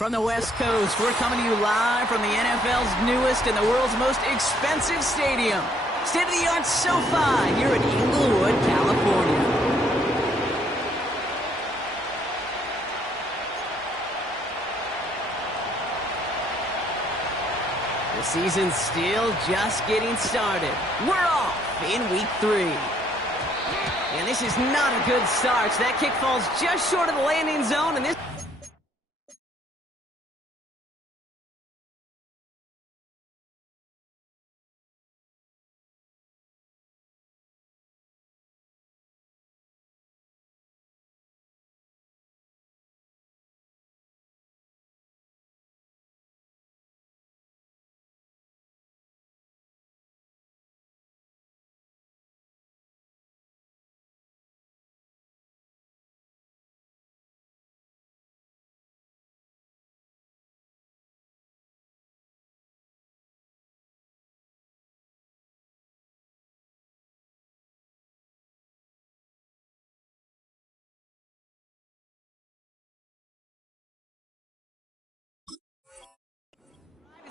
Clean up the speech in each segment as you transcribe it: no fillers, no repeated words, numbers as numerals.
From the West Coast, we're coming to you live from the NFL's newest and the world's most expensive stadium. State-of-the-art SoFi here in Inglewood, California. The season's still just getting started. We're off in week 3. And this is not a good start. That kick falls just short of the landing zone, and this...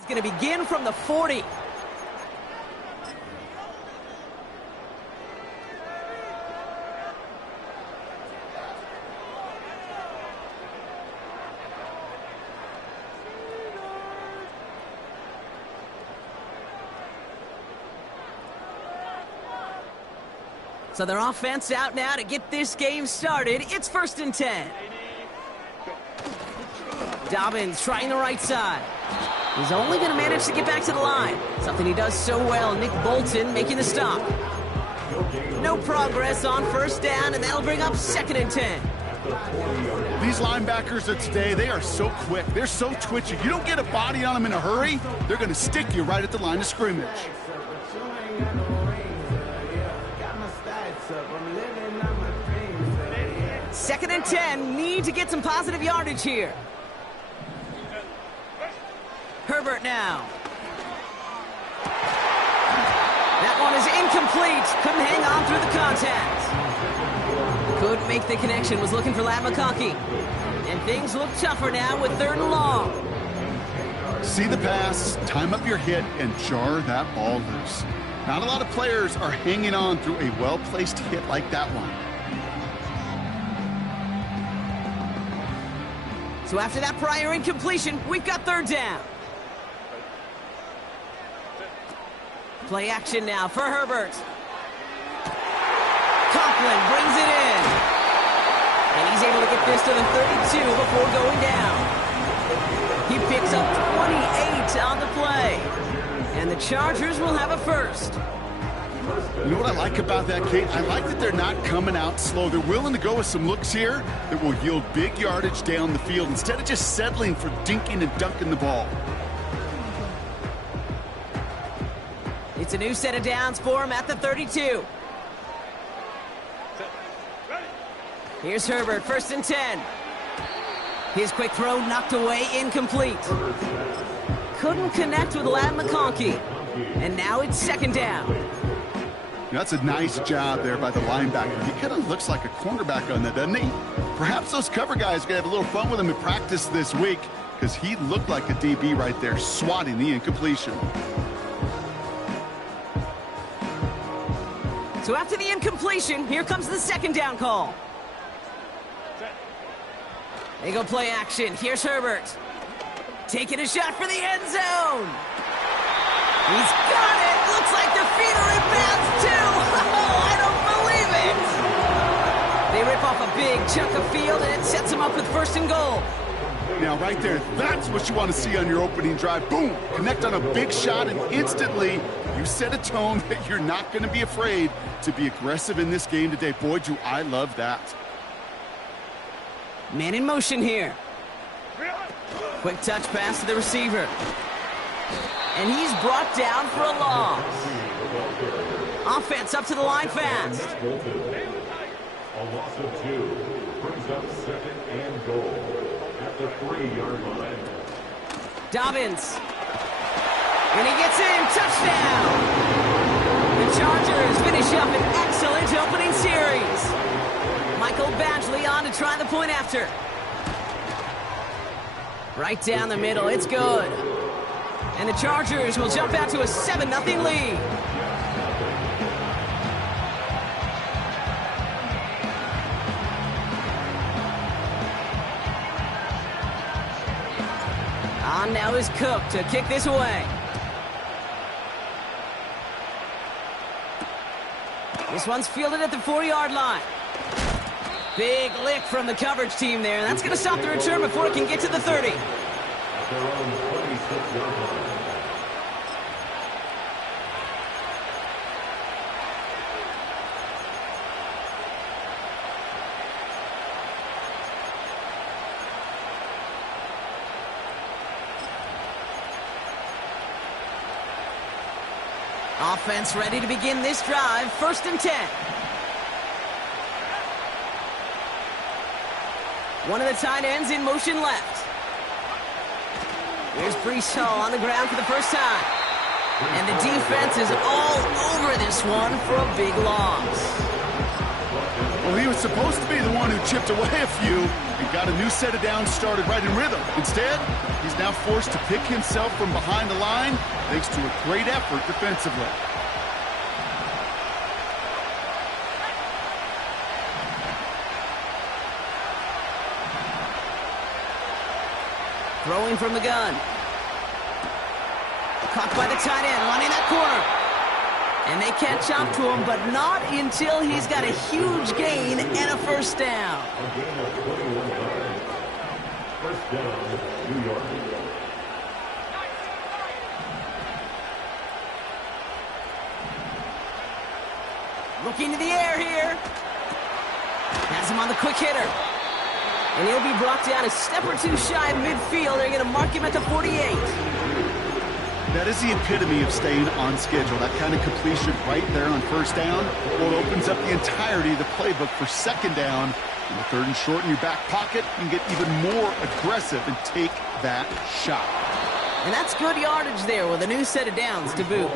going to begin from the 40. So their offense out now to get this game started. It's 1st and 10. Dobbins trying the right side. He's only going to manage to get back to the line. Something he does so well. Nick Bolton making the stop. No progress on 1st down, and that'll bring up 2nd and 10. These linebackers of today, they are so quick. They're so twitchy. You don't get a body on them in a hurry, they're going to stick you right at the line of scrimmage. 2nd and 10. Need to get some positive yardage here. Herbert now. That one is incomplete. Couldn't hang on through the contact. Couldn't make the connection. Was looking for Ladd McConkey. And things look tougher now with 3rd and long. See the pass, time up your hit, and jar that ball loose. Not a lot of players are hanging on through a well-placed hit like that one. So after that prior incompletion, we've got 3rd down. Play action now for Herbert. Conklin brings it in. And he's able to get this to the 32 before going down. He picks up 28 on the play. And the Chargers will have a 1st. You know what I like about that, Kate? I like that they're not coming out slow. They're willing to go with some looks here that will yield big yardage down the field instead of just settling for dinking and dunking the ball. It's a new set of downs for him at the 32. Here's Herbert, 1st and 10. His quick throw knocked away, incomplete. Couldn't connect with Ladd McConkey. And now it's 2nd down. That's a nice job there by the linebacker. He kind of looks like a cornerback on that, doesn't he? Perhaps those cover guys are going to have a little fun with him in practice this week because he looked like a DB right there, swatting the incompletion. So after the incompletion, here comes the 2nd down call. They go play action. Here's Herbert. Taking a shot for the end zone. He's got it. Looks like their feet are in bounds too. Oh, I don't believe it. They rip off a big chunk of field, and it sets them up with 1st and goal. Now, right there, that's what you want to see on your opening drive. Boom! Connect on a big shot, and instantly you set a tone that you're not going to be afraid to be aggressive in this game today. Boy, do I love that. Man in motion here. Quick touch pass to the receiver. And he's brought down for a loss. Offense up to the line fast. A loss of 2 brings up 2nd and goal at the 3-yard line. Dobbins. And he gets in. Touchdown. The Chargers finish up an excellent opening series. Michael Badgley on to try the point after. Right down the middle, it's good. And the Chargers will jump out to a 7-0 lead. On now is Cook to kick this away. This one's fielded at the 4-yard line. Big lick from the coverage team there. That's going to stop the return before it can get to the 30. At their own 26-yard line. Offense ready to begin this drive. 1st and 10. One of the tight ends in motion left. Here's Breece Hall on the ground for the first time. And the defense is all over this one for a big loss. Well, he was supposed to be the one who chipped away a few and got a new set of downs started right in rhythm. Instead, he's now forced to pick himself from behind the line thanks to a great effort defensively. Throwing from the gun. Caught by the tight end, running that corner. And they catch up to him, but not until he's got a huge gain and a first down. A gain of 21 yards. First down, New York. Looking to the air here. Has him on the quick hitter. And he'll be brought down a step or two shy of midfield. They're going to mark him at the 48. That is the epitome of staying on schedule. That kind of completion right there on first down, well, it opens up the entirety of the playbook for second down. In the 3rd and short in your back pocket, you can get even more aggressive and take that shot. And that's good yardage there with a new set of downs to boot.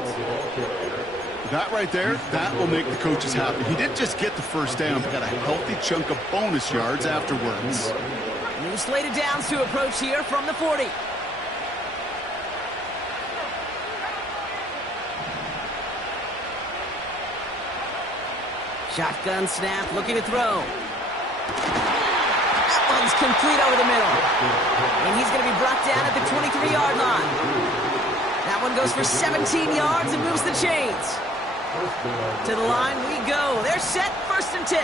That right there, that will make the coaches happy. He didn't just get the first down, but got a healthy chunk of bonus yards afterwards. New slate of downs to approach here from the 40. Shotgun snap, looking to throw. That one's complete over the middle. And he's going to be brought down at the 23-yard line. That one goes for 17 yards and moves the chains. To the line we go. They're set, 1st and 10.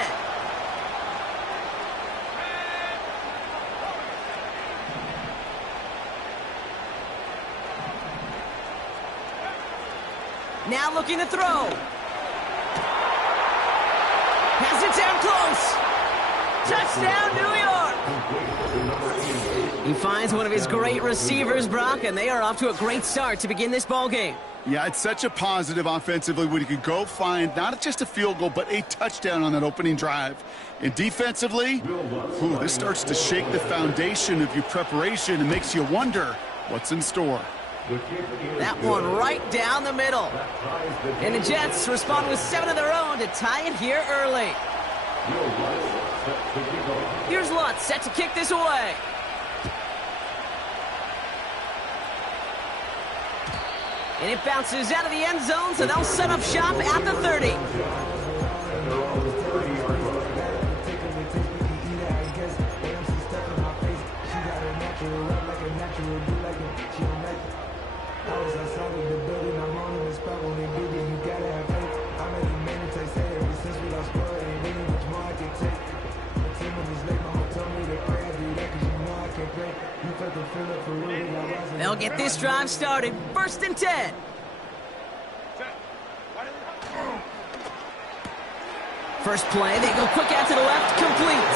Now looking to throw. Has it down close. Touchdown, New York. He finds one of his great receivers, Brock, and they are off to a great start to begin this ball game. Yeah, it's such a positive offensively when you can go find not just a field goal, but a touchdown on that opening drive. And defensively, this starts to shake the foundation of your preparation and makes you wonder what's in store. That one right down the middle. And the Jets respond with 7 of their own to tie it here early. Here's Lutz set to kick this away. And it bounces out of the end zone, so they'll set up shop at the 30. They'll get this drive started. 1st and 10. First play, they go quick out to the left, complete.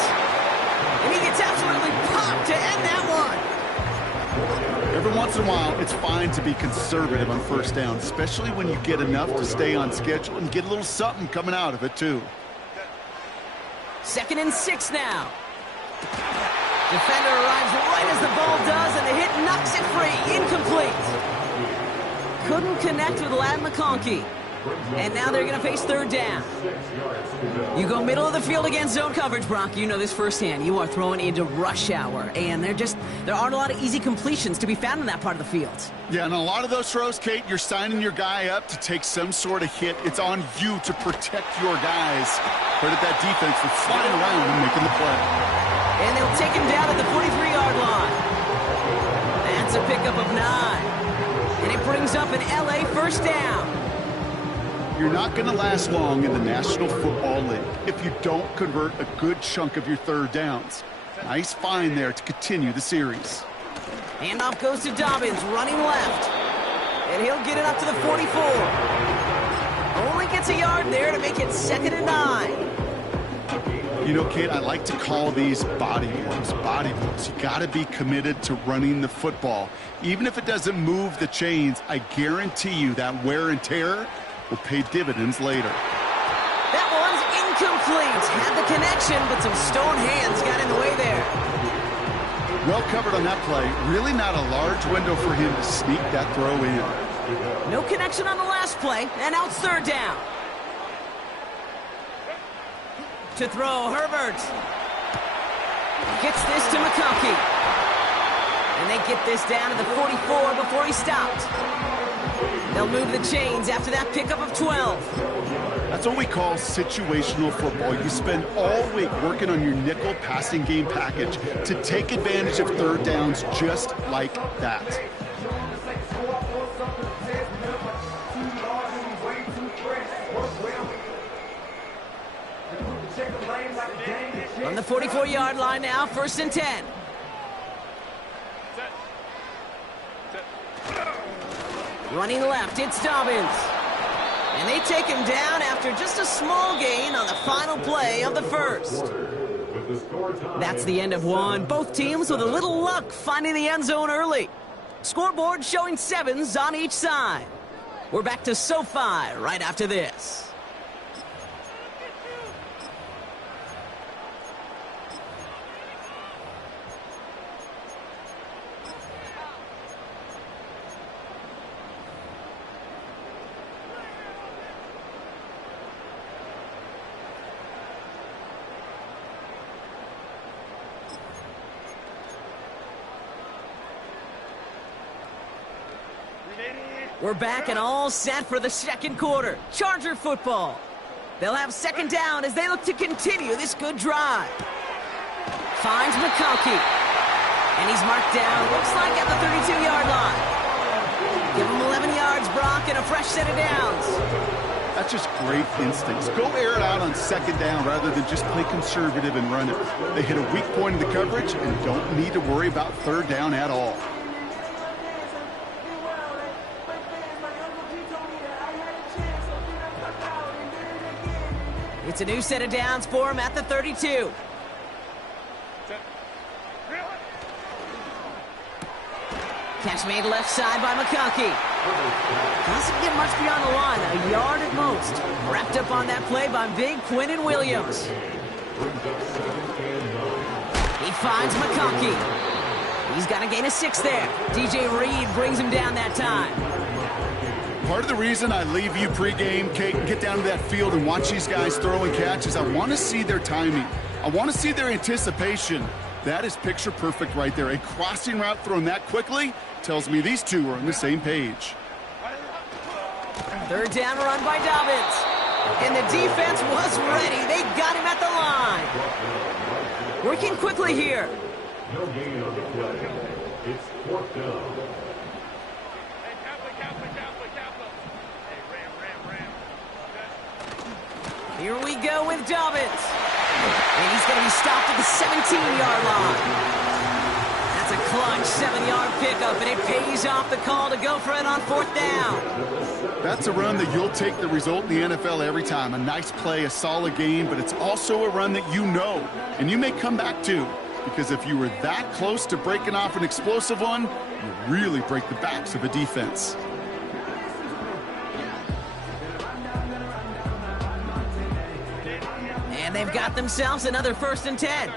And he gets absolutely popped to end that one. Every once in a while, it's fine to be conservative on first down, especially when you get enough to stay on schedule and get a little something coming out of it, too. 2nd and 6 now. Defender arrives right as the ball does, and the hit knocks it free. Incomplete. Couldn't connect with Ladd McConkey. And now they're going to face third down. You go middle of the field against zone coverage, Brock. You know this firsthand. You are throwing into rush hour, and there aren't a lot of easy completions to be found in that part of the field. Yeah, and a lot of those throws, Kate, you're signing your guy up to take some sort of hit. It's on you to protect your guys. But at that defense, they're flying around and making the play. And they'll take him down at the 43-yard line. That's a pickup of 9. And it brings up an LA first down. You're not going to last long in the National Football League if you don't convert a good chunk of your third downs. Nice find there to continue the series. Handoff goes to Dobbins, running left. And he'll get it up to the 44. Only gets a yard there to make it 2nd and 9. You know, Kate, I like to call these body blows. Body blows. You got to be committed to running the football. Even if it doesn't move the chains, I guarantee you that wear and tear will pay dividends later. That one's incomplete. Had the connection, but some stone hands got in the way there. Well covered on that play. Really not a large window for him to sneak that throw in. No connection on the last play, and now it's third down. To throw, Herbert. Gets this to McConkey. And they get this down to the 44 before he stopped. They'll move the chains after that pickup of 12. That's what we call situational football. You spend all week working on your nickel passing game package to take advantage of third downs just like that. On the 44-yard line now, 1st and 10. Running left, it's Dobbins. And they take him down after just a small gain on the final play of the first. That's the end of one. Both teams with a little luck finding the end zone early. Scoreboard showing 7s on each side. We're back to SoFi right after this. We're back and all set for the second quarter. Charger football. They'll have 2nd down as they look to continue this good drive. Finds McConkey. And he's marked down, looks like at the 32-yard line. Give him 11 yards, Brock, and a fresh set of downs. That's just great instincts. Go air it out on 2nd down rather than just play conservative and run it. They hit a weak point in the coverage and don't need to worry about 3rd down at all. It's a new set of downs for him at the 32. Catch made left side by McConkey. Doesn't get much beyond the line, a yard at most. Wrapped up on that play by big Quinnen Williams. He finds McConkey. He's got a gain of 6 there. DJ Reed brings him down that time. Part of the reason I leave you pregame, Kate, and get down to that field and watch these guys throw and catch is I want to see their timing. I want to see their anticipation. That is picture perfect right there. A crossing route thrown that quickly tells me these two are on the same page. 3rd down run by Dobbins. And the defense was ready. They got him at the line. Working quickly here. No gain on the play. It's 4th down. Here we go with Dobbins. And he's going to be stopped at the 17-yard line. That's a clutch 7-yard pickup, and it pays off the call to go for it on 4th down. That's a run that you'll take the result in the NFL every time. A nice play, a solid game, but it's also a run that you know, and you may come back to. Because if you were that close to breaking off an explosive one, you really break the backs of a defense. And they've got themselves another 1st and 10.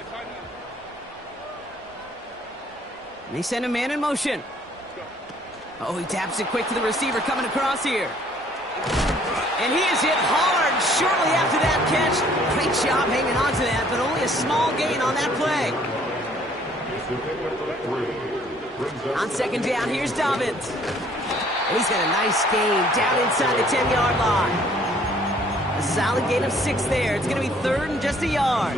They send a man in motion. Oh, he taps it quick to the receiver coming across here. And he is hit hard shortly after that catch. Great job hanging on to that, but only a small gain on that play. On second down, here's Dobbins. And he's got a nice gain down inside the 10-yard line. A solid gain of 6 there. It's going to be third and just a yard.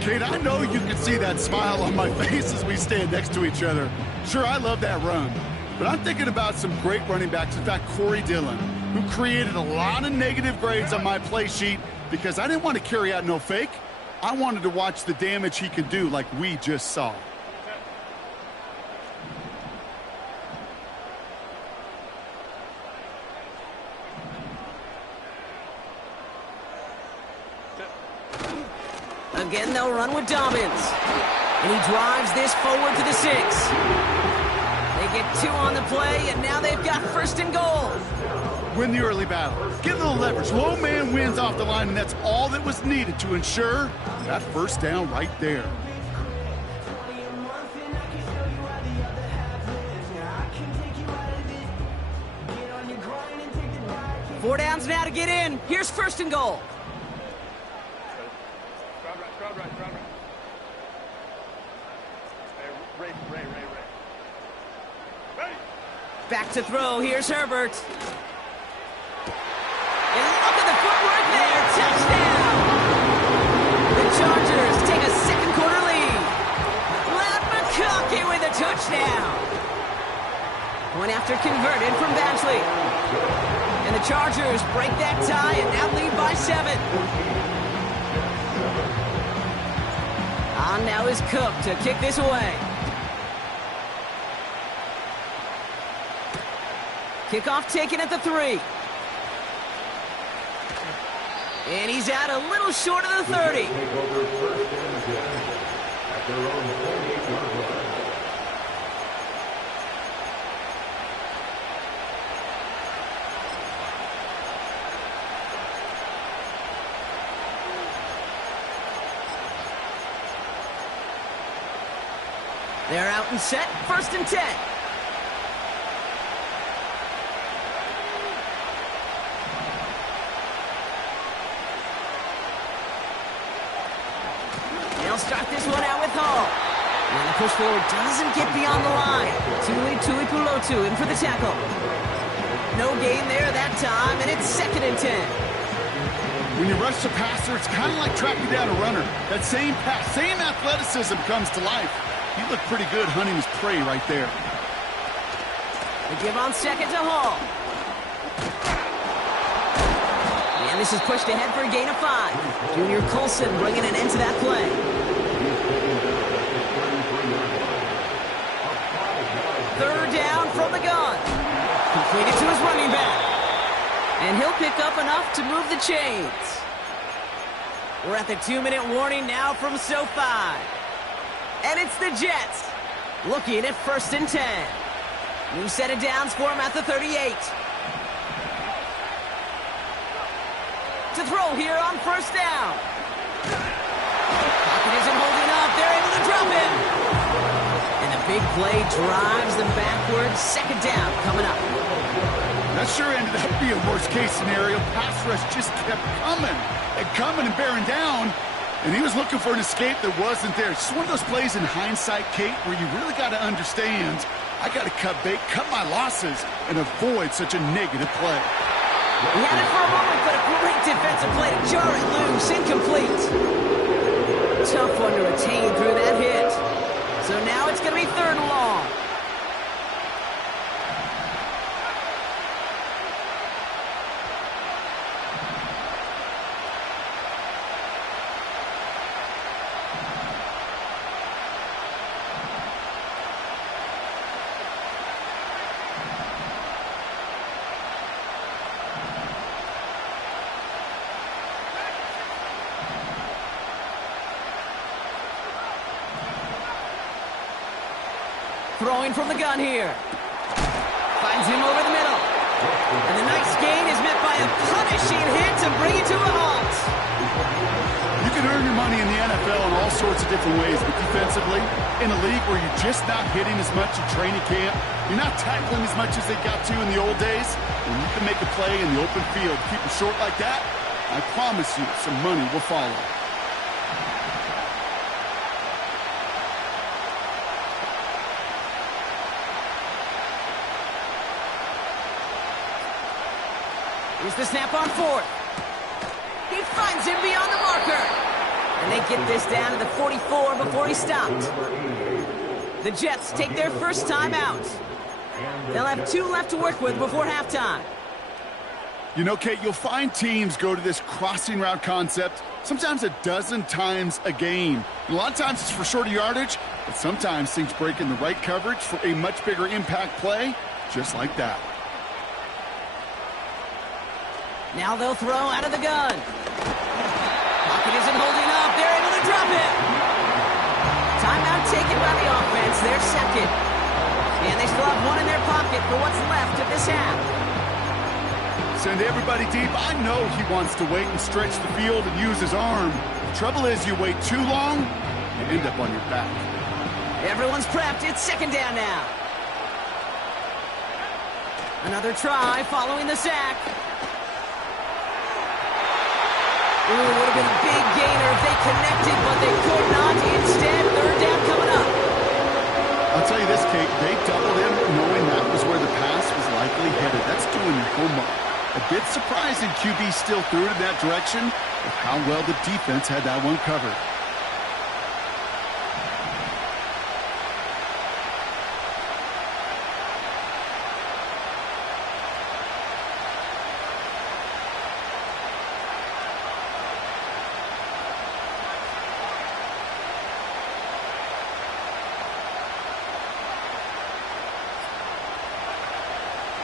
Kate, I know you can see that smile on my face as we stand next to each other. Sure, I love that run. But I'm thinking about some great running backs. In fact, Corey Dillon, who created a lot of negative grades on my play sheet because I didn't want to carry out no fake. I wanted to watch the damage he could do like we just saw. Again, they'll run with Dobbins. And he drives this forward to the 6. They get 2 on the play, and now they've got first and goal. Win the early battle. Get a little leverage. Low man wins off the line, and that's all that was needed to ensure that first down right there. Four downs now to get in. Here's first and goal. Back to throw. Here's Herbert. And look at the footwork there. Touchdown! The Chargers take a second quarter lead. Ladd McConkey with a touchdown. Point after converted from Badgley. And the Chargers break that tie and now lead by 7. On now is Cook to kick this away. Kickoff taken at the 3. And he's out a little short of the 30. They're out and set, first and 10. They'll start this one out with Hall. And the push forward doesn't get beyond the line. Tuipulotu in for the tackle. No gain there that time, and it's second and 10. When you rush the passer, it's kind of like tracking down a runner. That same pass, same athleticism comes to life. He looked pretty good hunting his prey right there. They give on second to Hall. And this is pushed ahead for a gain of 5. Junior Colson bringing an end to that play. Third down from the gun. Completed to his running back. And he'll pick up enough to move the chains. We're at the 2-minute warning now from SoFi. And it's the Jets looking at first and 10. New set of downs for him at the 38. To throw here on first down. Pocket isn't holding up. They're able to drop him. And the big play drives them backwards. Second down coming up. That sure ended up being a worst-case scenario. Pass rush just kept coming and bearing down. And he was looking for an escape that wasn't there. It's just one of those plays in hindsight, Kate, where you really got to understand, I got to cut bait, cut my losses, and avoid such a negative play. He had it for a moment, but a great defensive play to jar it loose. Incomplete. Tough one to retain through that hit. So now it's going to be third and long. Throwing from the gun here. Finds him over the middle. And the nice gain is met by a punishing hit to bring it to a halt. You can earn your money in the NFL in all sorts of different ways, but defensively, in a league where you're just not hitting as much in training camp, you're not tackling as much as they got to in the old days, when you can make a play in the open field, keep it short like that, I promise you some money will follow. Here's the snap on fourth. He finds him beyond the marker. And they get this down to the 44 before he stopped. The Jets take their first time out. They'll have 2 left to work with before halftime. You know, Kate, you'll find teams go to this crossing route concept sometimes a dozen times a game. And a lot of times it's for shorter yardage, but sometimes things break in the right coverage for a much bigger impact play, just like that. Now they'll throw out of the gun. Pocket isn't holding up. They're able to drop it. Timeout taken by the offense. Their second. And they still have 1 in their pocket for what's left of this half. Send everybody deep. I know he wants to wait and stretch the field and use his arm. The trouble is you wait too long, you end up on your back. Everyone's prepped. It's second down now. Another try following the sack. Ooh, would have been a big gainer if they connected, but they could not. Instead, third down coming up. I'll tell you this, Kate, they doubled in knowing that was where the pass was likely headed. That's doing your homework. A bit surprising QB still threw it in that direction with how well the defense had that one covered.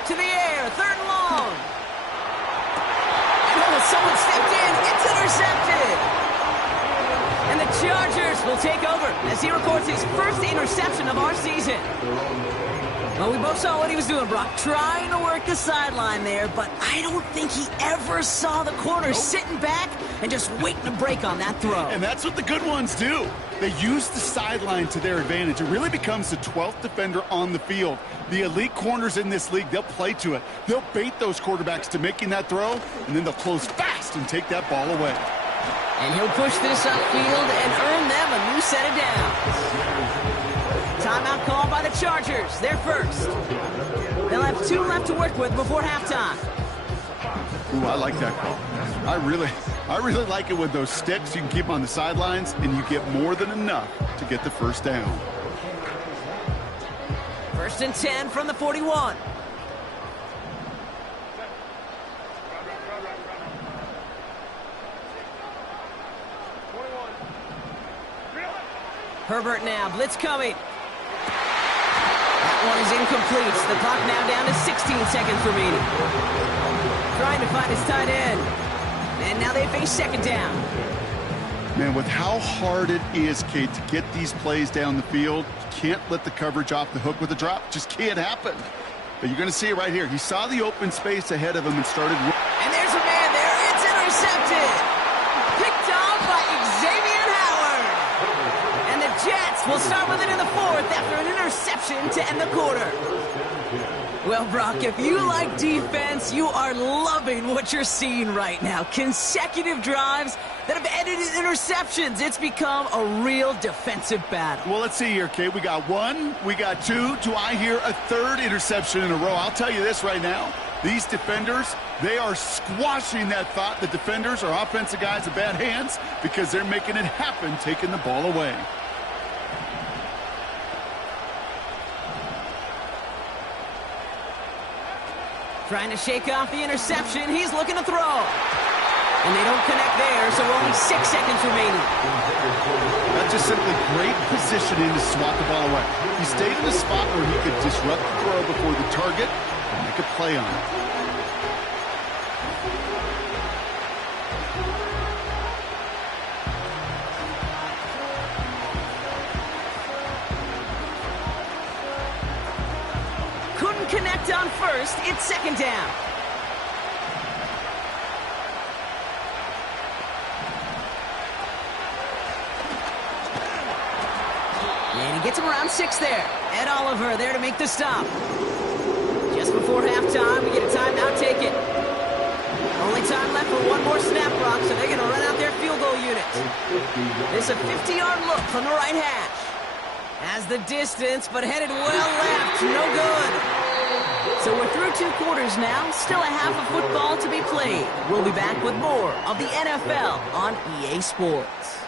To the air, third and long. And oh, someone stepped in. It's intercepted. And the Chargers will take over as he records his first interception of our season. Well, we both saw what he was doing, Brock, trying to work the sideline there, but I don't think he ever saw the corner sitting back and just waiting to break on that throw. And that's what the good ones do. They use the sideline to their advantage. It really becomes the 12th defender on the field. The elite corners in this league, they'll play to it. They'll bait those quarterbacks to making that throw, and then they'll close fast and take that ball away. And he'll push this upfield and earn them a new set of downs. Timeout called by the Chargers. They're first. They'll have 2 left to work with before halftime. Ooh, I like that call. I really like it with those sticks. You can keep them on the sidelines, and you get more than enough to get the first down. First and 10 from the 41. Herbert now, blitz coming. That one is incomplete. The clock now down to 16 seconds remaining. Trying to find his tight end. And now they face second down. Man, with how hard it is, Kate, to get these plays down the field, you can't let the coverage off the hook with a drop. Just can't happen. But you're going to see it right here. He saw the open space ahead of him and started. And there's a man there. It's intercepted. Picked off by Xavier Howard. And the Jets will start with it in the fourth after an interception to end the quarter. Well, Brock, if you like defense, you are loving what you're seeing right now. Consecutive drives that have ended in interceptions. It's become a real defensive battle. Well, let's see here, Kate. We got 1, we got 2. Do I hear a third interception in a row? I'll tell you this right now. These defenders, they are squashing that thought the defenders are offensive guys with bad hands because they're making it happen, taking the ball away. Trying to shake off the interception. He's looking to throw. And they don't connect there, so only 6 seconds remaining. That's just simply great positioning to swat the ball away. He stayed in a spot where he could disrupt the throw before the target and make a play on it. Couldn't connect on first. It's second down. gets him around 6 there. Ed Oliver there to make the stop. Just before halftime, we get a timeout taken. Only time left for one more snap, Brock, so they're going to run out their field goal unit. This is a 50-yard look from the right hash. Has the distance, but headed well left. No good. So we're through 2 quarters now. Still a half of football to be played. We'll be back with more of the NFL on EA Sports.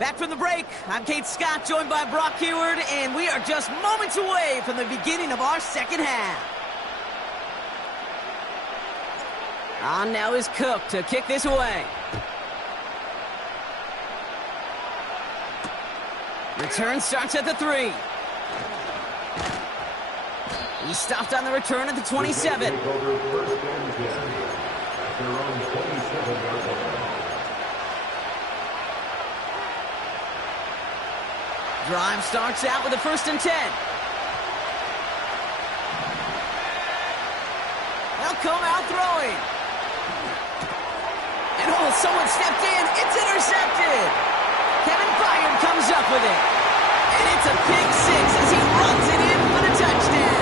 Back from the break, I'm Kate Scott, joined by Brock Huard, and we are just moments away from the beginning of our second half. On now is Cook to kick this away. Return starts at the 3. He stopped on the return at the 27. Drive starts out with a 1st and 10. They'll come out throwing. And someone stepped in. It's intercepted. Kevin Byard comes up with it. And it's a pick 6 as he runs it in for the touchdown.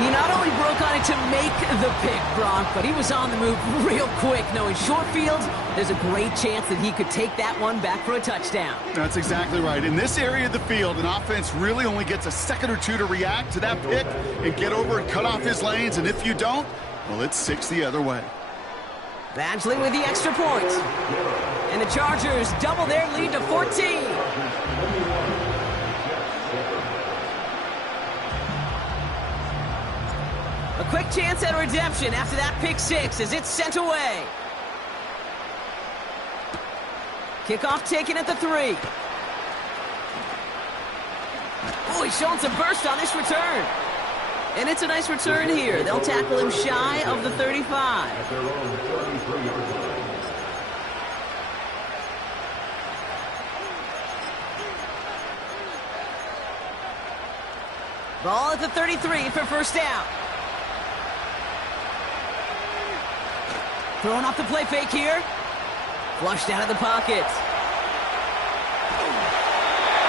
He not only broke on it to make the pick, Brock, but he was on the move real quick, knowing short fields, there's a great chance that he could take that one back for a touchdown. That's exactly right. In this area of the field, an offense really only gets a second or 2 to react to that pick and get over and cut off his lanes, and if you don't, well, it's 6 the other way. Badgley with the extra point. And the Chargers double their lead to 14. A quick chance at redemption after that pick 6 as it's sent away. Kickoff taken at the 3. Oh, he's showing some burst on this return. And it's a nice return here. They'll tackle him shy of the 35. At their own 33-yard line. Ball at the 33 for first down. Throwing off the play fake here. Flushed out of the pocket.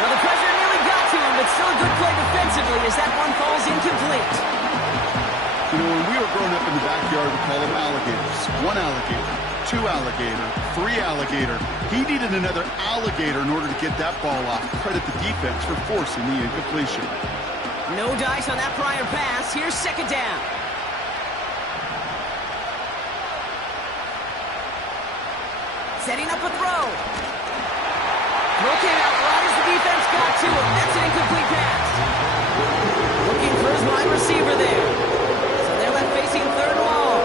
Well, the pressure nearly got to him, but still a good play defensively as that one falls incomplete. You know, when we were growing up in the backyard, we call them alligators. 1 alligator, 2 alligator, 3 alligator. He needed another alligator in order to get that ball off. Credit the defense for forcing the incompletion. No dice on that prior pass. Here's second down. Setting up a throw. Throw came out right as the defense got to him. That's an incomplete pass. Looking for his wide receiver there. So they're left facing 3rd and long.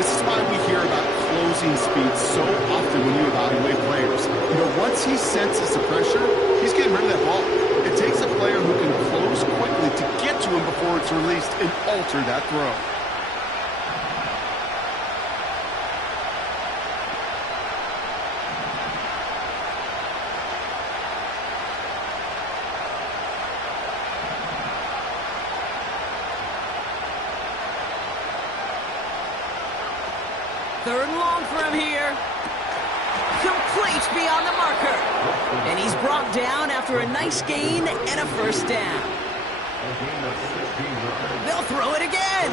This is why we hear about closing speed so often when you evaluate players. You know, once he senses the pressure, he's getting rid of that ball. It takes a player who can close quickly to get to him before it's released and alter that throw. Third and long for him here. Complete beyond the marker. And he's brought down after a nice gain and a first down. They'll throw it again.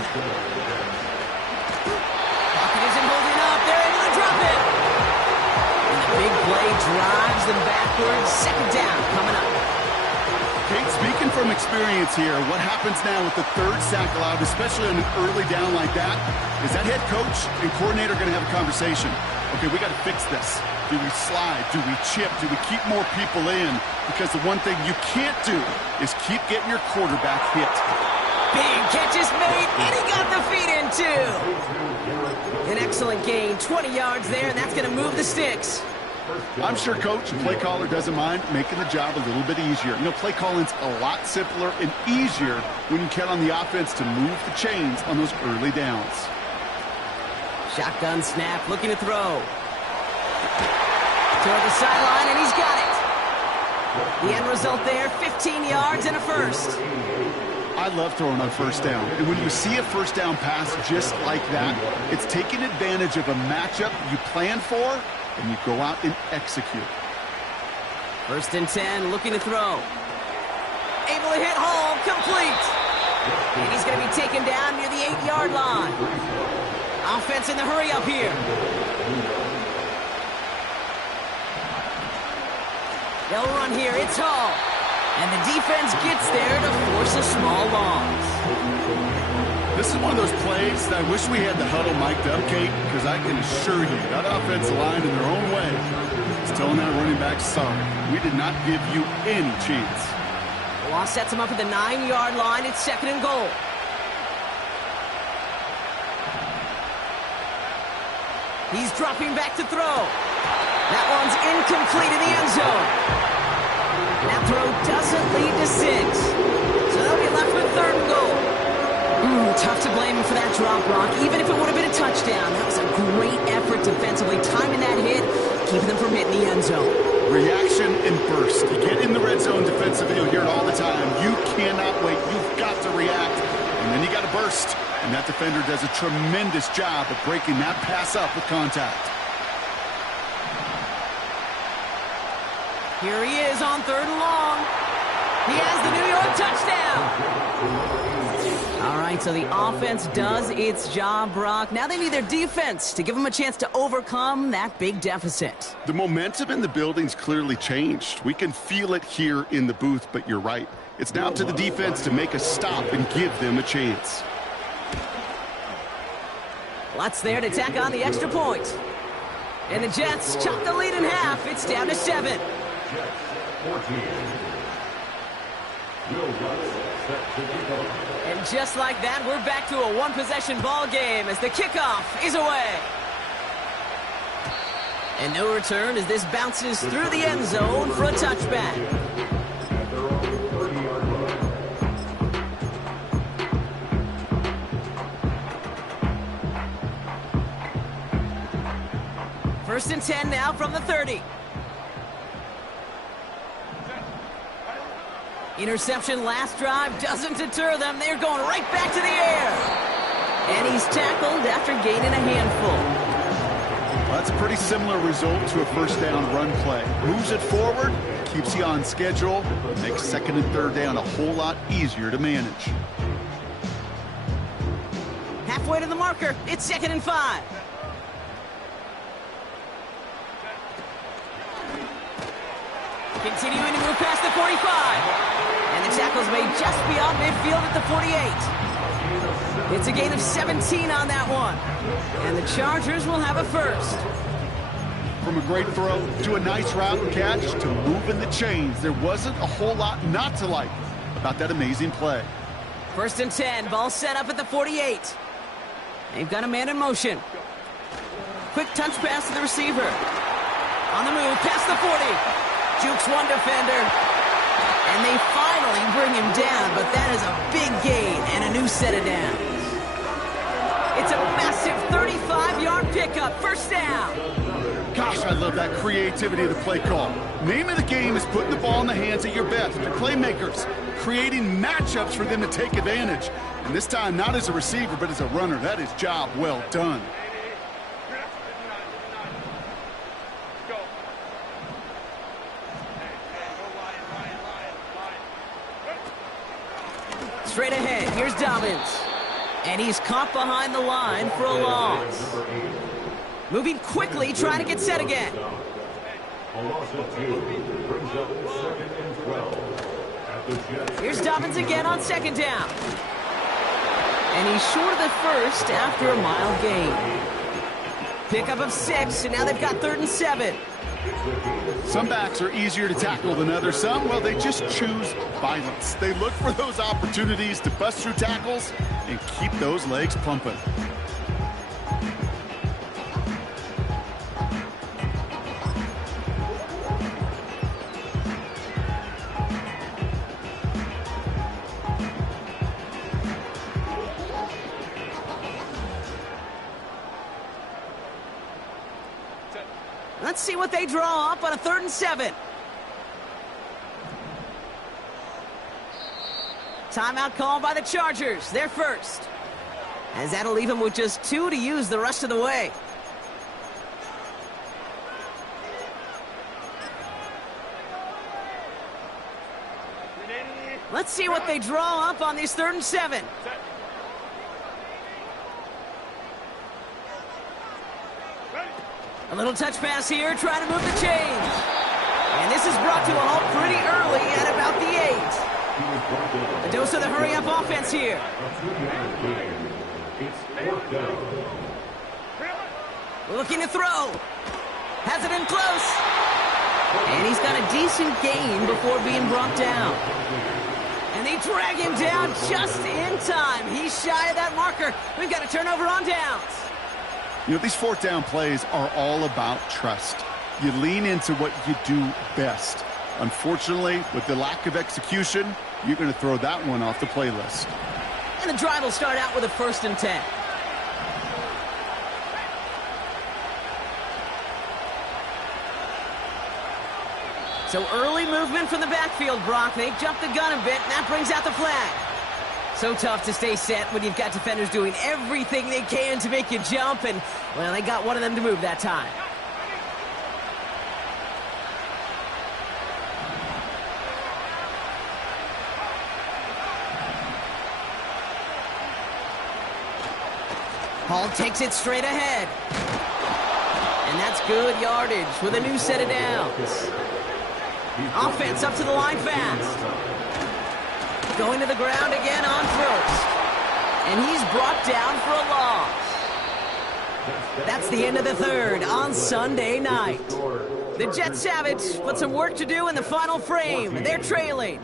Pocket isn't holding up. They're able to drop it. And the big play drives them backwards. Second down coming up. Kate, speaking from experience here, what happens now with the 3rd sack allowed, especially on an early down like that, is that head coach and coordinator going to have a conversation. Okay, we got to fix this. Do we slide? Do we chip? Do we keep more people in? Because the one thing you can't do is keep getting your quarterback hit. Big catch is made, and he got the feet in too. An excellent gain, 20 yards there, and that's going to move the sticks. I'm sure coach and play caller doesn't mind making the job a little bit easier. You know, play calling's a lot simpler and easier when you count on the offense to move the chains on those early downs. Shotgun snap, looking to throw. Toward the sideline, and he's got it. The end result there, 15 yards and a first. I love throwing on first down. And when you see a first down pass just like that, it's taking advantage of a matchup you plan for, and you go out and execute. 1st and 10, looking to throw. Able to hit Hall, complete. And he's going to be taken down near the 8-yard line. Offense in the hurry up here. They'll run here, it's Hall. And the defense gets there to force a small loss. This is one of those plays that I wish we had the huddle mic'd up, Kate, because I can assure you that offensive line in their own way is telling that running back, sorry, we did not give you any chance. The loss sets him up at the 9-yard line. It's 2nd and goal. He's dropping back to throw. That one's incomplete in the end zone. That throw doesn't lead to 6. So they'll be left with 3rd and goal. Tough to blame him for that drop, Brock. Even if it would have been a touchdown, that was a great effort defensively, timing that hit, keeping them from hitting the end zone. Reaction and burst. You get in the red zone defensively, you'll hear it all the time. You cannot wait. You've got to react. And then you got to burst. And that defender does a tremendous job of breaking that pass up with contact. Here he is on 3rd and long. He has the New York touchdown. All right, so the offense does its job, Brock. Now they need their defense to give them a chance to overcome that big deficit. The momentum in the building's clearly changed. We can feel it here in the booth, but you're right. It's now up to the defense to make a stop and give them a chance. Lutz there to tack on the extra point. And the Jets chop the lead in half. It's down to 7. Jets 14. Will Lutz set to kick off. And just like that, we're back to a one-possession ball game as the kickoff is away. And no return as this bounces through the end zone for a touchback. At their own 30-yard line. 1st and 10 now from the 30. Interception last drive doesn't deter them. They're going right back to the air. And he's tackled after gaining a handful. Well, that's a pretty similar result to a first down run play. Moves it forward, keeps you on schedule, makes 2nd and 3rd down a whole lot easier to manage. Halfway to the marker, it's 2nd and 5. Continuing to move past the 45. And the tackle's made just beyond midfield at the 48. It's a gain of 17 on that one. And the Chargers will have a first. From a great throw to a nice route and catch to moving the chains, there wasn't a whole lot not to like about that amazing play. 1st and 10, ball set up at the 48. They've got a man in motion. Quick touch pass to the receiver. On the move, past the 40. Jukes one defender. And they finally bring him down, but that is a big gain and a new set of downs. It's a massive 35-yard pickup, first down. Gosh, I love that creativity of the play call. Name of the game is putting the ball in the hands of your best, your playmakers, creating matchups for them to take advantage. And this time, not as a receiver, but as a runner. That is job well done. Straight ahead, here's Dobbins. And he's caught behind the line for a loss. Moving quickly, trying to get set again. A loss of 2 brings up 2nd and 12. At the Jets. Here's Dobbins again on 2nd down. And he's short of the first after a mild gain. Pickup of 6, and now they've got 3rd and 7. Some backs are easier to tackle than others. Some, well, they just choose violence. They look for those opportunities to bust through tackles and keep those legs pumping. Let's see what they draw up on a 3rd and 7. Timeout called by the Chargers. They're first. As that'll leave him with just 2 to use the rest of the way. Let's see what they draw up on this 3rd and 7. A little touch pass here, trying to move the chains. And this is brought to a halt pretty early at about the 8. A dose of the hurry-up offense here. Looking to throw. Has it in close. And he's got a decent gain before being brought down. And they drag him down just in time. He's shy of that marker. We've got a turnover on downs. You know, these 4th down plays are all about trust. You lean into what you do best. Unfortunately, with the lack of execution, you're going to throw that one off the playlist. And the drive will start out with a 1st and 10. So early movement from the backfield, Brock. They jumped the gun a bit, and that brings out the flag. So tough to stay set when you've got defenders doing everything they can to make you jump, and, well, they got one of them to move that time. Hall takes it straight ahead. And that's good yardage with a new set of downs. Offense up to the line fast. Going to the ground again on 1st. And he's brought down for a loss. That's the end of the 3rd on Sunday night. The Jets have it, but some work to do in the final frame. They're trailing.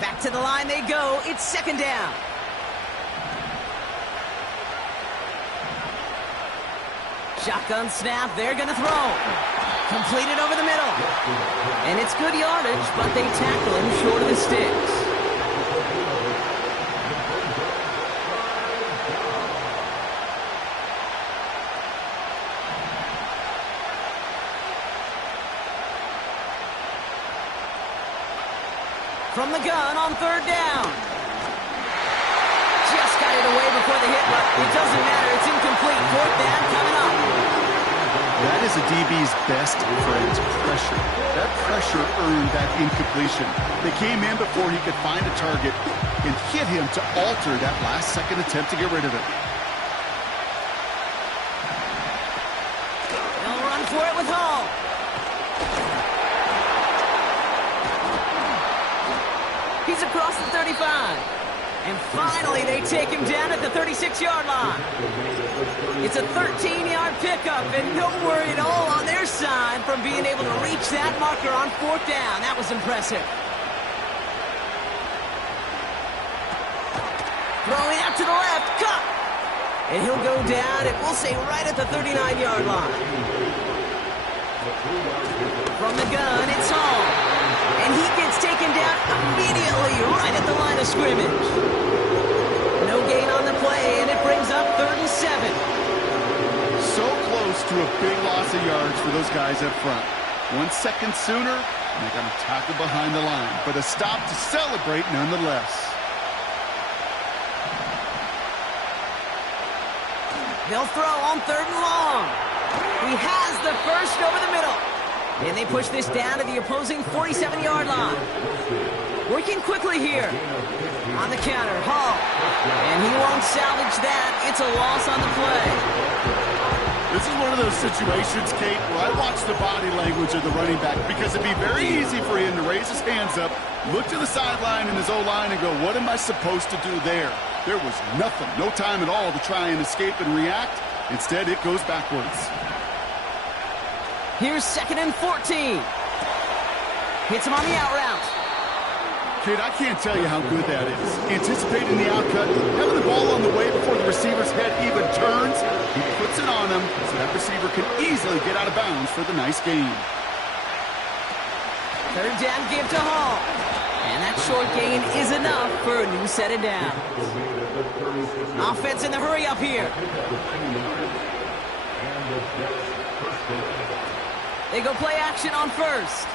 Back to the line they go. It's 2nd down. Shotgun snap. They're going to throw. Completed over the middle. And it's good yardage, but they tackle him short of the sticks. From the gun on 3rd down. Just got it away before the hit, but it doesn't matter. It's incomplete. 4th down coming up. That is a DB's best friend, pressure. That pressure earned that incompletion. They came in before he could find a target and hit him to alter that last-second attempt to get rid of it. They'll run for it with Hall. He's across the 35. And finally, they take him down at the 36-yard line. It's a 13-yard pickup, and no worry at all on their side from being able to reach that marker on 4th down. That was impressive. Throwing out to the left, Kupp. And he'll go down, and we'll say right at the 39-yard line. From the gun, it's Hall. And he gets taken down immediately right at the line of scrimmage. No gain on the play, and it brings up 3rd and 7. So close to a big loss of yards for those guys up front. 1 second sooner, and they got him tackled behind the line. But a stop to celebrate nonetheless. They'll throw on 3rd and long. He has the first over the middle. And they push this down to the opposing 47-yard line. Working quickly here. On the counter, Hall. And he won't salvage that. It's a loss on the play. This is one of those situations, Kate, where I watch the body language of the running back because it'd be very easy for him to raise his hands up, look to the sideline in his O-line and go, what am I supposed to do there? There was nothing, no time at all to try and escape and react. Instead, it goes backwards. Here's 2nd and 14. Hits him on the out route. Kid, I can't tell you how good that is. Anticipating the outcut, having the ball on the way before the receiver's head even turns. He puts it on him so that receiver can easily get out of bounds for the nice gain. 3rd down give to Hall. And that short gain is enough for a new set of downs. Offense in the hurry up here. They go play action on first.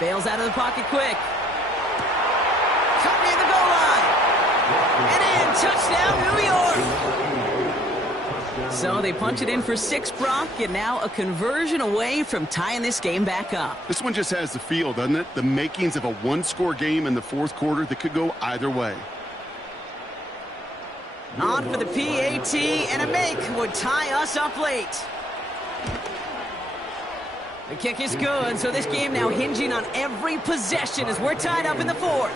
Bails out of the pocket quick. Cut near the goal line. And in, touchdown, New York. So they punch it in for 6, Brock, and now a conversion away from tying this game back up. This one just has the feel, doesn't it? The makings of a one-score game in the fourth quarter that could go either way. On for the PAT, and a make would tie us up late. The kick is good, so this game now hinging on every possession as we're tied up in the fourth.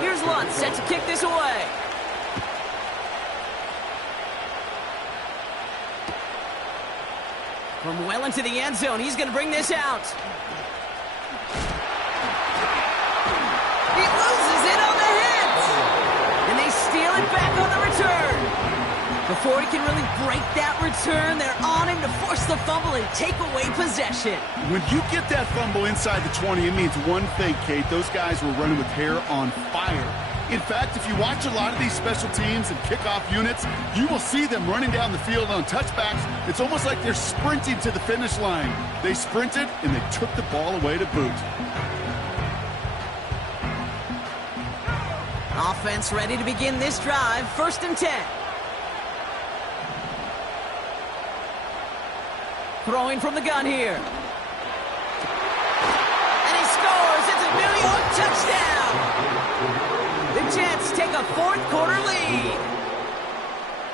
Here's Lutz set to kick this away. From well into the end zone, he's going to bring this out. He loses it on the hit. And they steal it back on the return. Before he can really break that return, they're on him to force the fumble and take away possession. When you get that fumble inside the 20, it means one thing, Kate. Those guys were running with hair on fire. In fact, if you watch a lot of these special teams and kickoff units, you will see them running down the field on touchbacks. It's almost like they're sprinting to the finish line. They sprinted, and they took the ball away to boot. Offense ready to begin this drive. 1st and 10. Throwing from the gun here. And he scores. It's a New York touchdown. The Jets take a fourth-quarter lead.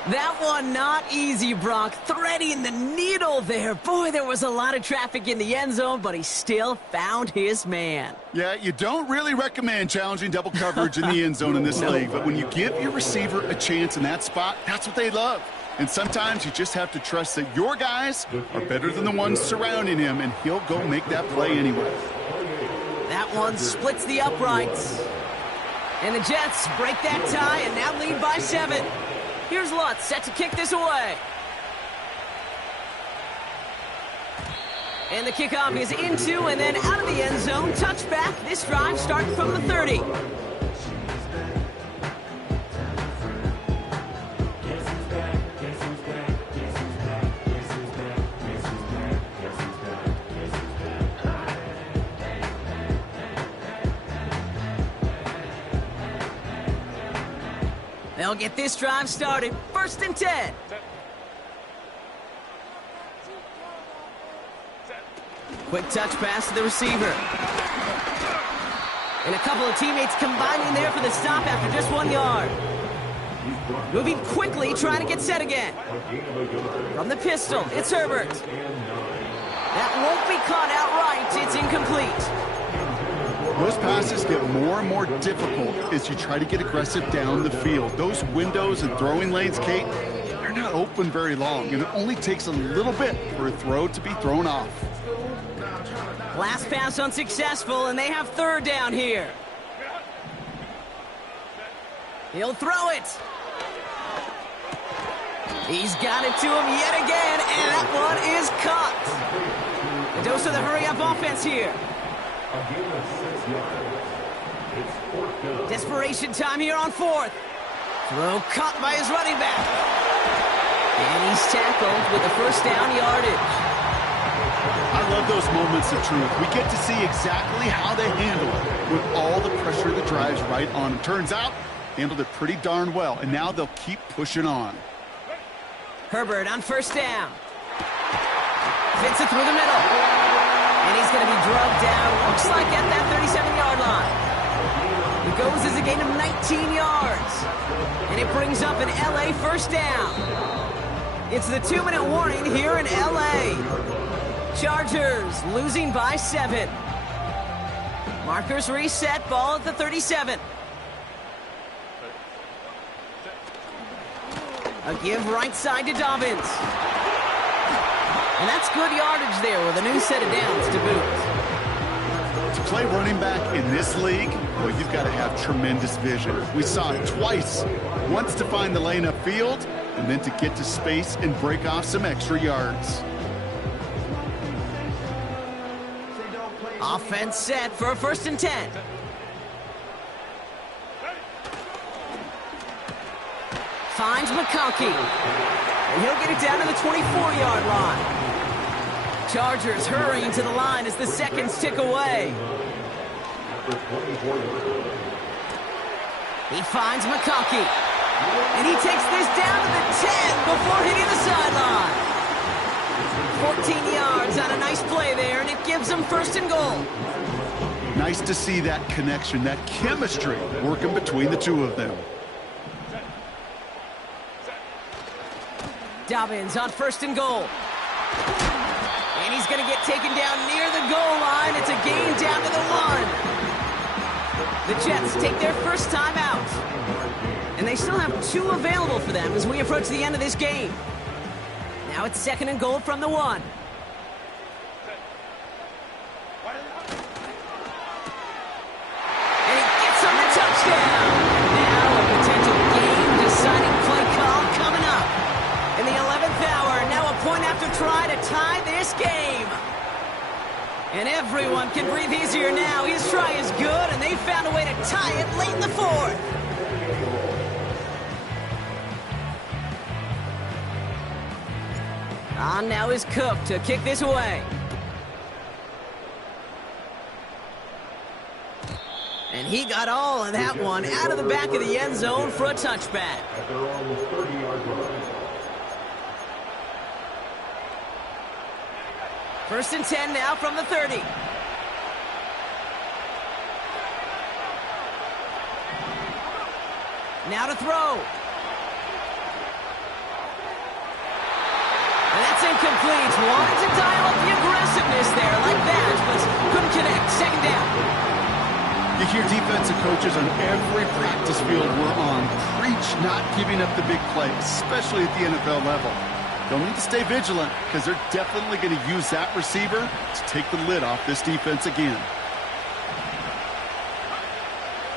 That one not easy, Brock. Threading the needle there. Boy, there was a lot of traffic in the end zone, but he still found his man. Yeah, you don't really recommend challenging double coverage in the end zone in this league, but when you give your receiver a chance in that spot, that's what they love. And sometimes you just have to trust that your guys are better than the ones surrounding him, and he'll go make that play anyway. That one splits the uprights. And the Jets break that tie and now lead by 7. Here's Lutz set to kick this away. And the kickoff is into and then out of the end zone. Touchback. This drive starting from the 30. They'll get this drive started. 1st and 10. Quick touch pass to the receiver. And a couple of teammates combining there for the stop after just 1 yard. Moving quickly, trying to get set again. From the pistol, it's Herbert. That won't be caught outright. It's incomplete. Those passes get more and more difficult as you try to get aggressive down the field. Those windows and throwing lanes, Kate, they're not open very long, and it only takes a little bit for a throw to be thrown off. Last pass unsuccessful, and they have 3rd down here. He'll throw it. He's got it to him yet again, and that one is caught. The dose of the hurry-up offense here. Desperation time here on 4th. Throw caught by his running back. And he's tackled with the 1st down yardage. I love those moments of truth. We get to see exactly how they handle it with all the pressure that drives right on them. Turns out, handled it pretty darn well, and now they'll keep pushing on. Herbert on 1st down. Fits it through the middle. And he's going to be drugged down, looks like at that 37-yard line. He goes as a gain of 19 yards. And it brings up an LA 1st down. It's the 2-minute warning here in LA. Chargers losing by 7. Markers reset, ball at the 37. A give right side to Dobbins. And that's good yardage there with a new set of downs to boot. To play running back in this league, well, you've got to have tremendous vision. We saw it twice. Once to find the lane upfield, and then to get to space and break off some extra yards. Offense set for a 1st and 10. Finds McConkey. And he'll get it down to the 24-yard line. Chargers hurrying to the line as the seconds tick away. He finds McConkey. And he takes this down to the 10 before hitting the sideline. 14 yards on a nice play there, and it gives them 1st and goal. Nice to see that connection, that chemistry working between the two of them. Dobbins on 1st and goal. And he's going to get taken down near the goal line. It's a gain down to the 1. The Jets take their first time out. And they still have 2 available for them as we approach the end of this game. Now it's 2nd and goal from the 1. And he gets on the touchdown. Now a potential game-deciding play call coming up. In the 11th hour, now a point after try to tie this game. And everyone can breathe easier now. His try is good, and they found a way to tie it late in the 4th. On now is Cook to kick this away. And he got all of that one out of the back of the end zone for a touchback. At their own 30-yard line. 1st and 10 now from the 30. Now to throw. And that's incomplete. Wanted to dial up the aggressiveness there like that, but couldn't connect. 2nd down. You hear defensive coaches on every practice field we're on preach not giving up the big play, especially at the NFL level. They'll need to stay vigilant because they're definitely going to use that receiver to take the lid off this defense again.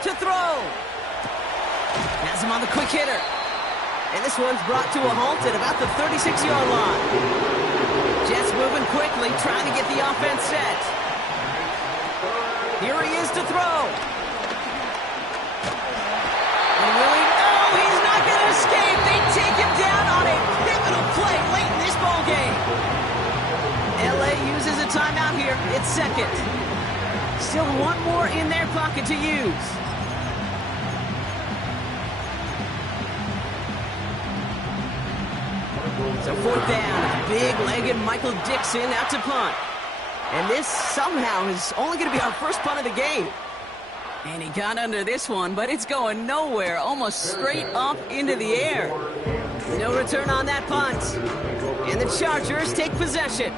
To throw. Has him on the quick hitter. And this one's brought to a halt at about the 36-yard line. Jets moving quickly, trying to get the offense set. Here he is to throw. And will he? No, he's not going to escape. They take him down on a pivotal play late in this ball game. LA uses a timeout here. It's 2nd. Still 1 more in their pocket to use. So 4th down, big-legged Michael Dixon out to punt. And this somehow is only going to be our first punt of the game. And he got under this one, but it's going nowhere, almost straight up into the air. No return on that punt. And the Chargers take possession.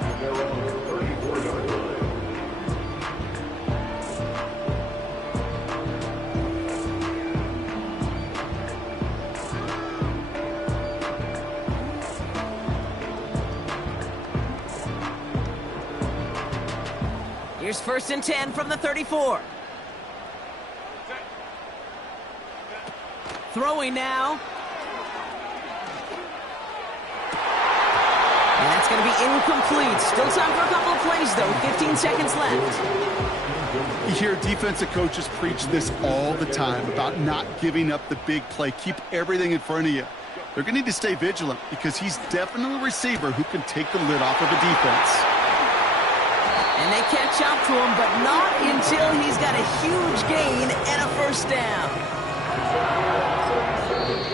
Here's 1st and 10 from the 34. Throwing now. And that's going to be incomplete. Still time for a couple of plays, though. 15 seconds left. You hear defensive coaches preach this all the time about not giving up the big play. Keep everything in front of you. They're going to need to stay vigilant because he's definitely a receiver who can take the lid off of a defense. And they catch up to him, but not until he's got a huge gain and a 1st down.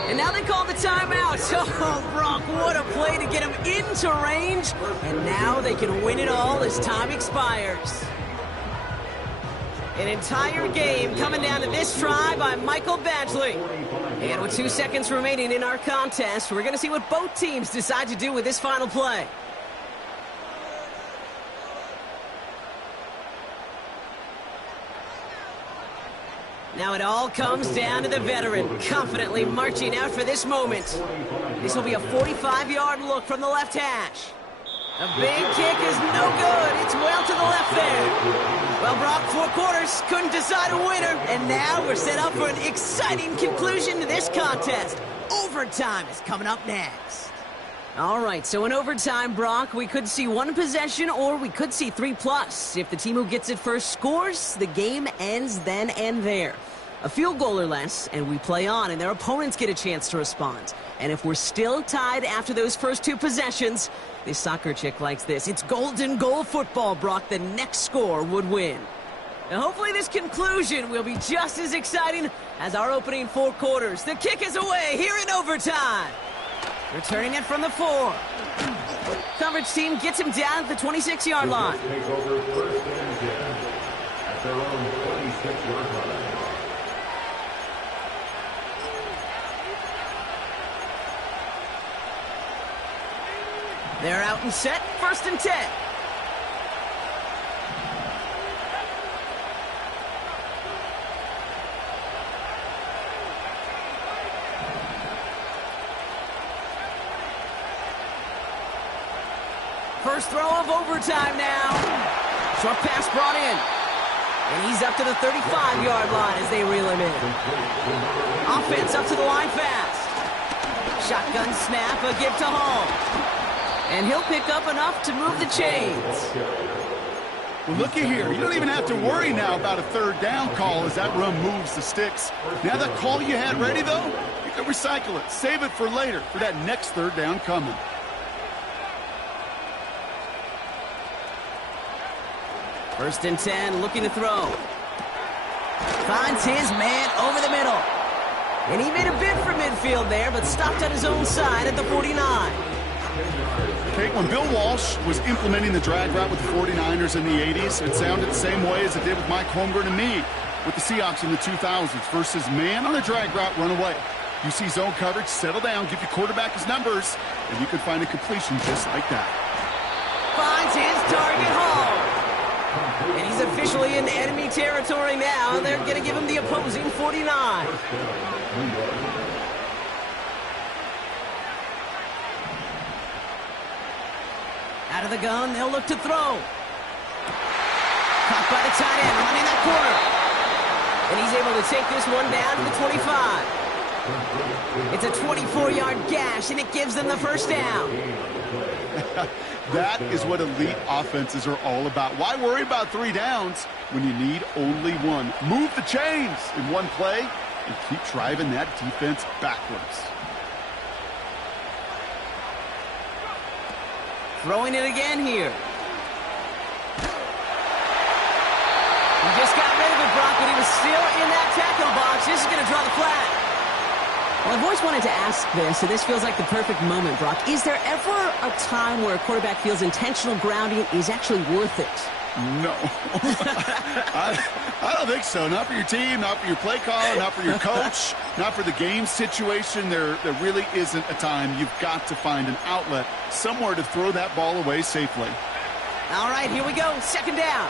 And now they call the timeout. Oh, Brock, what a play to get him into range. And now they can win it all as time expires. An entire game coming down to this try by Michael Badgley. And with 2 seconds remaining in our contest, we're going to see what both teams decide to do with this final play. Now it all comes down to the veteran, confidently marching out for this moment. This will be a 45-yard look from the left hash. A big kick is no good. It's well to the left there. Well, Brock, 4 quarters, couldn't decide a winner. And now we're set up for an exciting conclusion to this contest. Overtime is coming up next. All right, so in overtime, Brock, we could see one possession or we could see 3+. If the team who gets it first scores, the game ends then and there. A field goal or less, and we play on, and their opponents get a chance to respond. And if we're still tied after those first 2 possessions, this soccer chick likes this. It's golden goal football, Brock. The next score would win. Now, hopefully this conclusion will be just as exciting as our opening 4 quarters. The kick is away here in overtime. Returning it from the 4. Coverage team gets him down at the 26-yard line. Takes over first and 10 at their own 26-yard line. They're out and set. First and 10. First throw of overtime now. Short pass brought in. And he's up to the 35-yard line as they reel him in. Offense up to the line fast. Shotgun snap, a give to Hall. And he'll pick up enough to move the chains. Well, looky here. You don't even have to worry now about a third down call as that run moves the sticks. Now that call you had ready, though, you can recycle it. Save it for later for that next third down coming. First and 10, looking to throw. Finds his man over the middle. And he made a bid for midfield there, but stopped on his own side at the 49. Okay, when Bill Walsh was implementing the drag route with the 49ers in the 80s, it sounded the same way as it did with Mike Holmgren and me with the Seahawks in the 2000s versus man on a drag route, run away. You see zone coverage, settle down, give your quarterback his numbers, and you can find a completion just like that. Finds his target Hall. And he's officially in enemy territory now. They're going to give him the opposing 49. Out of the gun, they'll look to throw. Caught by the tight end, running that corner. And he's able to take this one down to the 25. It's a 24-yard gash, and it gives them the first down. That is what elite offenses are all about. Why worry about 3 downs when you need only 1? Move the chains in one play and keep driving that defense backwards. Throwing it again here. He just got rid of it, Brock, but he was still in that tackle box. This is going to draw the flag. Well, I've always wanted to ask this, and this feels like the perfect moment, Brock. Is there ever a time where a quarterback feels intentional grounding is actually worth it? No. I don't think so. Not for your team, not for your play caller, not for your coach, not for the game situation. There really isn't a time. You've got to find an outlet, somewhere to throw that ball away safely. All right, here we go. Second down.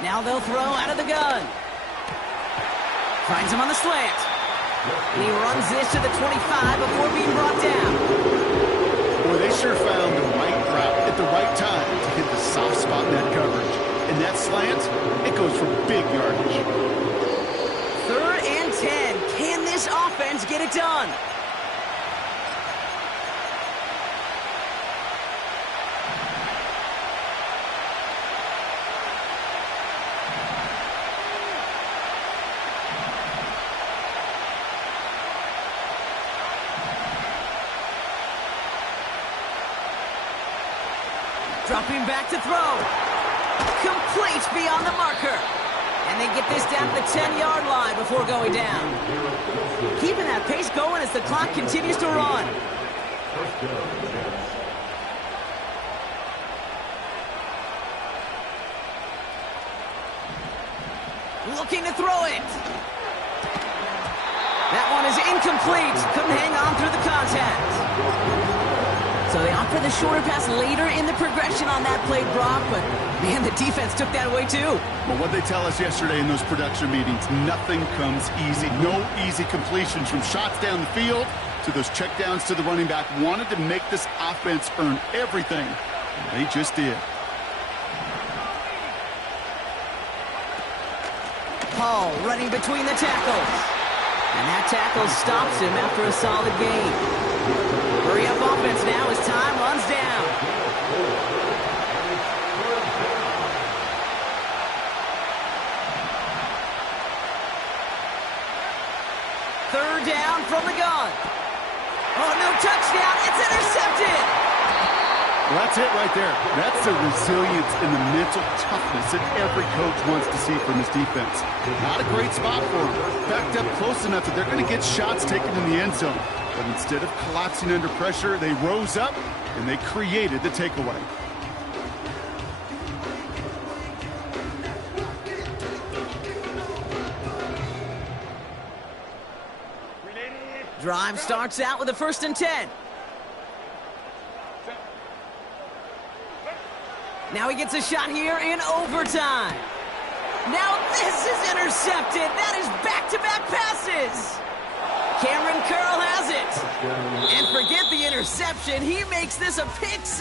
Now they'll throw out of the gun. Finds him on the slant. And he runs this to the 25 before being brought down. Boy, they sure found the right route at the right time to hit the soft spot in that coverage. And that slant, it goes for big yardage. 3rd and 10. Can this offense get it done? Dropping back to throw. Complete beyond the marker. And they get this down to the 10-yard line before going down. Keeping that pace going as the clock continues to run. Looking to throw it. That one is incomplete. Couldn't hang on through the contact. So they opt for the shorter pass later in the progression on that play, Brock, but man, the defense took that away too. Well, what they tell us yesterday in those production meetings, nothing comes easy. No easy completions from shots down the field. to those checkdowns to the running back. Wanted to make this offense earn everything. And they just did. Hall running between the tackles. And that tackle stops him after a solid gain. Hurry up offense now as time runs down. Third down from the gun. Oh, no touchdown. It's intercepted. Well, that's it right there. That's the resilience and the mental toughness that every coach wants to see from his defense. Not a great spot for them. Backed up close enough that they're going to get shots taken in the end zone. But instead of collapsing under pressure, they rose up and they created the takeaway. Drive starts out with a 1st and 10. Now he gets a shot here in overtime. Now this is intercepted. That is back-to-back passes. Cameron Curl has it. And forget the interception. He makes this a pick six.